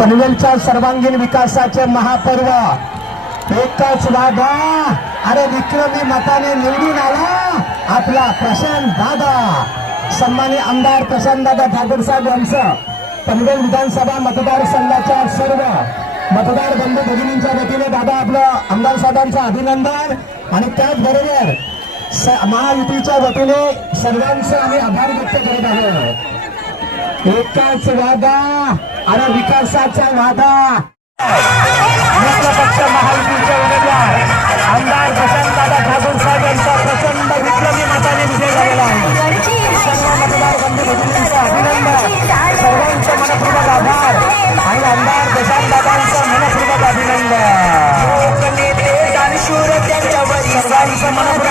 पनवेलच्या सर्वांगीण विकासाचे महापर्व. एकच वादा अरे विक्रमी मताने निवडून आला आपला प्रशांत दादा. सन्मानी आमदार प्रशांत दादा ठाकूर साहेब यांचं पनवेल विधानसभा मतदारसंघाच्या सर्व मतदार बंधू भगिनींच्या वतीने दादा आपलं आमदार साहेबांचं अभिनंदन. आणि त्याचबरोबर स- महायुतीच्या वतीने सर्वांचे आम्ही आभार व्यक्त करत आहोत. एकाच वादा आणि विकासाचा वादा. मित्र पक्ष महायुतीचे उमेदवार आमदार प्रशांतदादा ठाकूर साहेब यांचा प्रचंड विप्लवी मताने विजय झालेला आहे. सर्व मतदार बंधू भगिनींचं अभिनंदन. सर्वांचं मनपूर्वक आभार. आणि आमदार प्रशांतदादांचं मनपूर्वक अभिनंदन. सर्वांचं मनपूर्वक